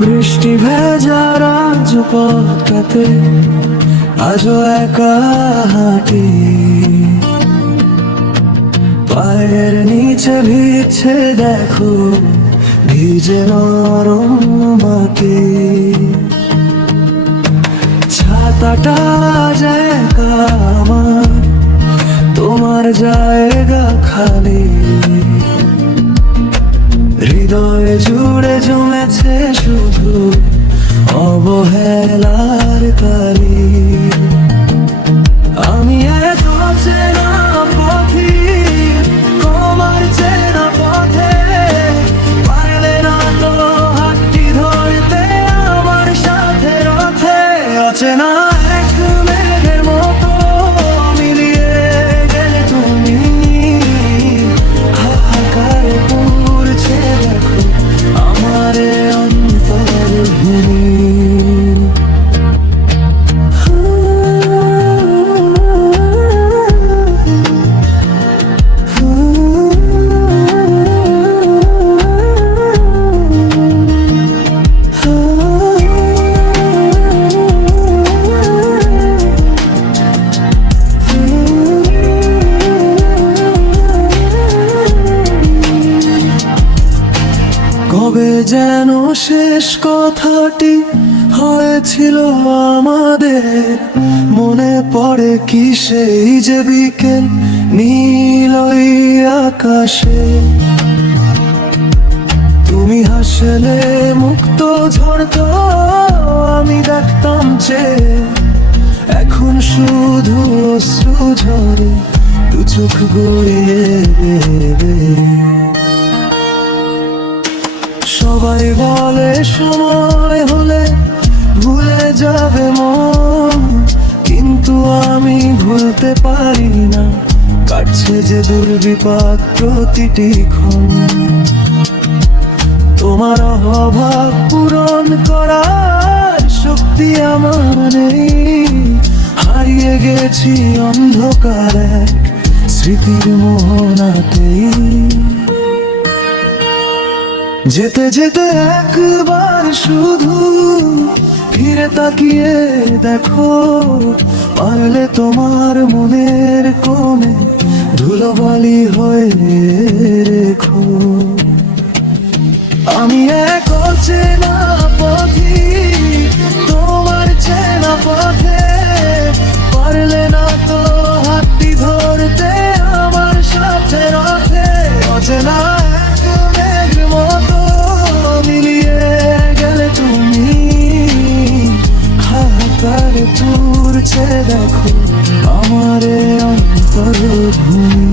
বৃষ্টি ভেজা রাজপথটাতে আজও একা হাঁটি, পায়ের নিচে ভিজছে দেখো ভিজে নরম মাটি। ছাতাটা একা আমার, তোমার জায়গা খালি, হৃদয়ে জুড়ে জমেছে শুধু অবহেলার কালি। আমি এক অচেনা পথিক, তোমার চেনা পথে, পারলে না তো হাতটি ধরতে আমার সাথে রথে। অচেনা এক মেঘের মতো মিলিয়ে গেলে তুমি, হাহাকারে পুরছে দেখো আমারে অন্তর্ভূমি। কবে যেন শেষ কথাটি হয়েছিল আমাদের, মনে পড়ে কি সেই যে বিকেল নীল ওই আকাশে। তুমি হাসলে মুক্ত ঝরতো, আমি দেখতাম যে এখন শুধু অশ্রু ঝরে দু চোখ গড়িয়ে দেবে। সবাই বলে সময় হলে ভুলে যাবে মন, কিন্তু আমি ভুলতে পারি না, কাটছে যে দুর্বিপাক প্রতিটি ক্ষণ। তোমার অভাব পূরণ করার শক্তি আমার নেই, হারিয়ে গেছি অন্ধকার এক স্মৃতির মোহনাতেই। যেতে যেতে একবার শুধু ফিরে তাকিয়ে দেখো, পারলে তোমার মনের কোণে ধুলোবালি হয়ে রেখো। আমি এক অচেনা পথিক, তোমার চেনা পথে, পারলে না তো হাতটি ধরতে আমার সাথে রথে। অচেনা এক মেঘের মতো মিলিয়ে গেলে তুমি, হাহাকারে পুরছে দেখো আমারে অন্তর্ভূমি।